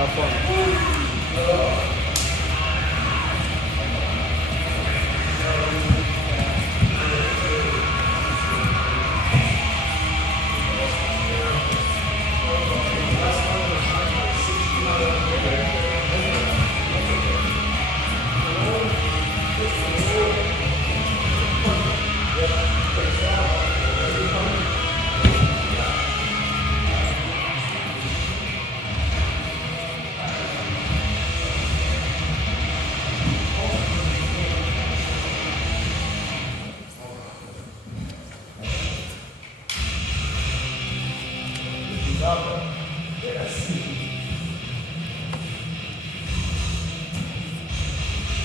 Have fun.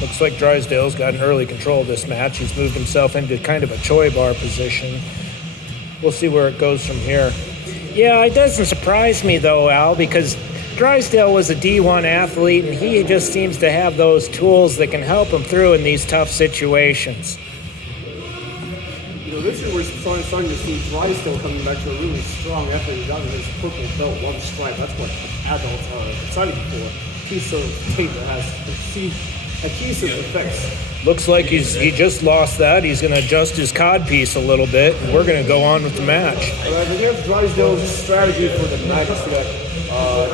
Looks like Drysdale's gotten early control of this match. He's moved himself into kind of a Choi bar position. We'll see where it goes from here. Yeah, it doesn't surprise me though, Al, because Drysdale was a D1 athlete and he just seems to have those tools that can help him through in these tough situations. This is where we're starting to see Drysdale coming back to a really strong after he got his purple belt, one stripe. That's what adults are excited for. Piece of tape that has adhesive effects. Looks like he just lost that. He's going to adjust his cod piece a little bit, and we're going to go on with the match. And here's Drysdale's strategy for the match to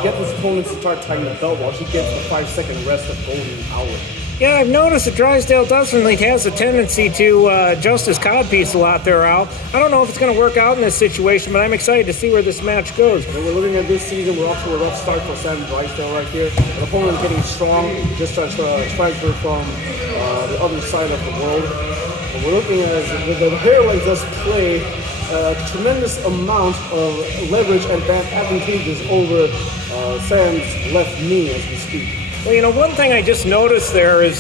get his opponents to start tying the belt while he gets the 5-second rest of golden hour. Yeah, I've noticed that Drysdale definitely has a tendency to adjust his cod piece a lot there, Al. I don't know if it's going to work out in this situation, but I'm excited to see where this match goes. When we're looking at this season, we're off to a rough start for Sam Drysdale right here. The opponent getting strong, just to transfer from the other side of the world. And we're looking at the hair lets us play a tremendous amount of leverage and advantages over Sam's left knee as we speak. Well, one thing I just noticed there is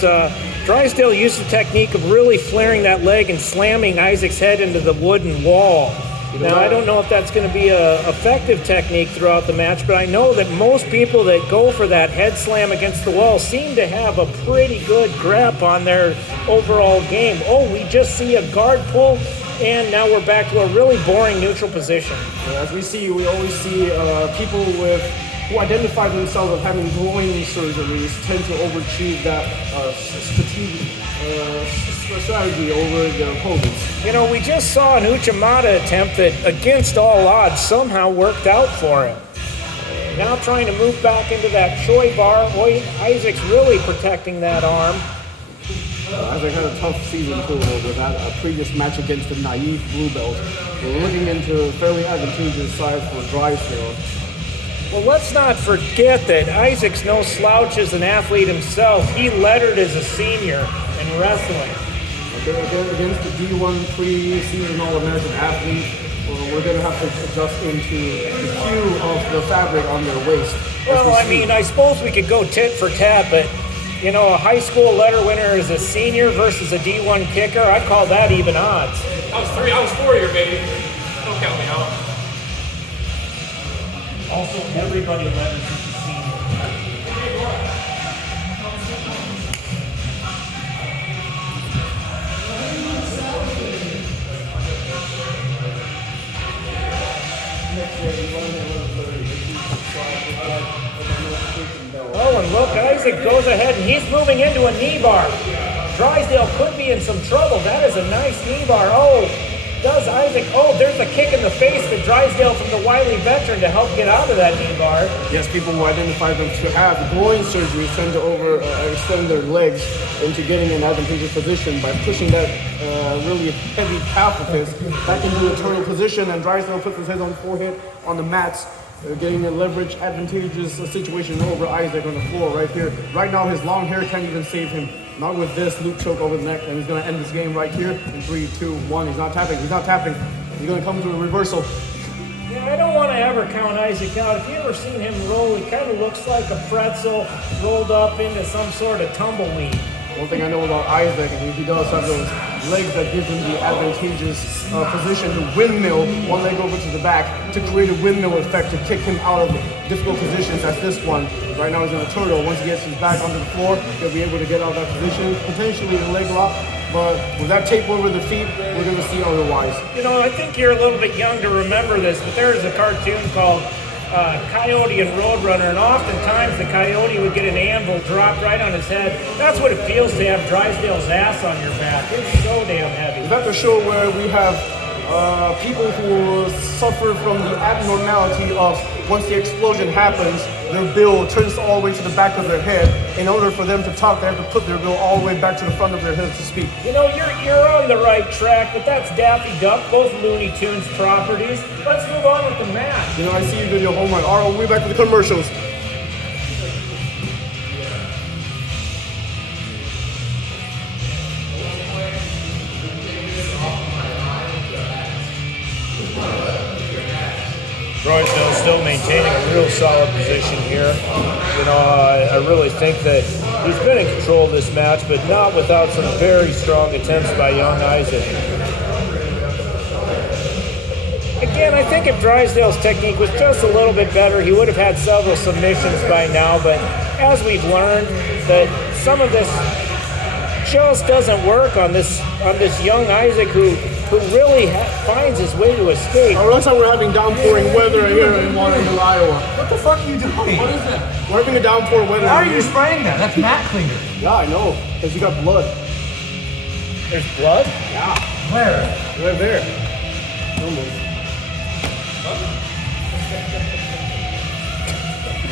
Drysdale used the technique of really flaring that leg and slamming Izak's head into the wooden wall. Now, I don't know if that's going to be an effective technique throughout the match, but I know that most people that go for that head slam against the wall seem to have a pretty good grip on their overall game. Oh, we just see a guard pull, and now we're back to a really boring neutral position. As we always see people who identify themselves as having groin surgeries tend to overachieve that strategy over their opponents. We just saw an Uchimata attempt that, against all odds, somehow worked out for him. Now trying to move back into that Choi bar. Boy, Izak's really protecting that arm. Izak had a tough season too with that previous match against the naive blue belt. We're looking into a fairly advantageous side for Drysdale. Well, let's not forget that Izak's no slouch as an athlete himself. He lettered as a senior in wrestling. Against the D1 pre-season All-American athlete, we're going to have to adjust into the hue of the fabric on their waist. Well, I suppose we could go tit for tat, but, a high school letter winner is a senior versus a D1 kicker. I'd call that even odds. I was 4 year, baby. Don't count me out. Also, everybody letters is a senior. Oh, and look, Izak goes ahead and he's moving into a knee bar. Drysdale could be in some trouble. That is a nice knee bar. Oh, does Izak? Oh, there's a kick in the face to Drysdale from the wily veteran to help get out of that knee bar. Yes, people who identify them to have groin surgery tend to extend their legs into getting an advantageous position by pushing that really heavy calf of his back into the turtle position, and Drysdale puts his head on forehead on the mats, getting a leverage advantageous situation over Izak on the floor right here. Right now, his long hair can't even save him. Not with this loop choke over the neck, and he's going to end this game right here in 3, 2, 1. He's not tapping. He's going to come to a reversal. Yeah, I don't want to ever count Izak out. If you ever seen him roll, he kind of looks like a pretzel rolled up into some sort of tumbleweed. One thing I know about Izak, and he does have those legs that give him the advantageous position to windmill one leg over to the back to create a windmill effect to kick him out of difficult positions as this one. Right now he's in a turtle. Once he gets his back onto the floor, he'll be able to get out of that position, potentially a leg lock. But with that tape over the feet, we're going to see otherwise. I think you're a little bit young to remember this, but there is a cartoon called Coyote and Roadrunner, and oftentimes the Coyote would get an anvil dropped right on his head. That's what it feels to have Drysdale's ass on your back. It's so damn heavy. Is that the show where we have people who suffer from the abnormality of once the explosion happens, their bill turns all the way to the back of their head. In order for them to talk, they have to put their bill all the way back to the front of their head to speak. You know, you're on the right track, but that's Daffy Duck, both Looney Tunes properties. Let's move on with the match. You know, I see you did your homework. All right, we'll be back with the commercials. Drysdale still maintaining a real solid position here. You know, I really think that he's been in control of this match, but not without some very strong attempts by young Isaac. Again, I think if Drysdale's technique was just a little bit better, he would have had several submissions by now, but as we've learned, that some of this just doesn't work on this young Isaac who really finds his way to escape. Oh, looks like we're having downpouring weather here in Waterloo, Iowa. What the fuck are you doing? What is that? We're having a downpour weather. Why are you spraying that? That's mat cleaner. Yeah, I know, because you got blood. There's blood? Yeah, Where? right there. Almost.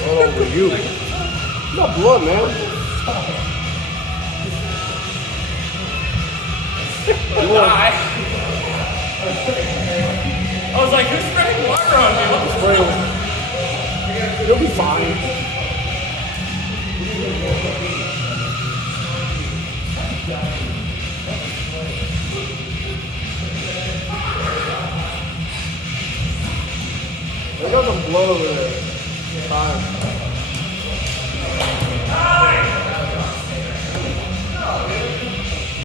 All over you. You got blood, man. I was like, who's spraying water on me? What the You'll be fine.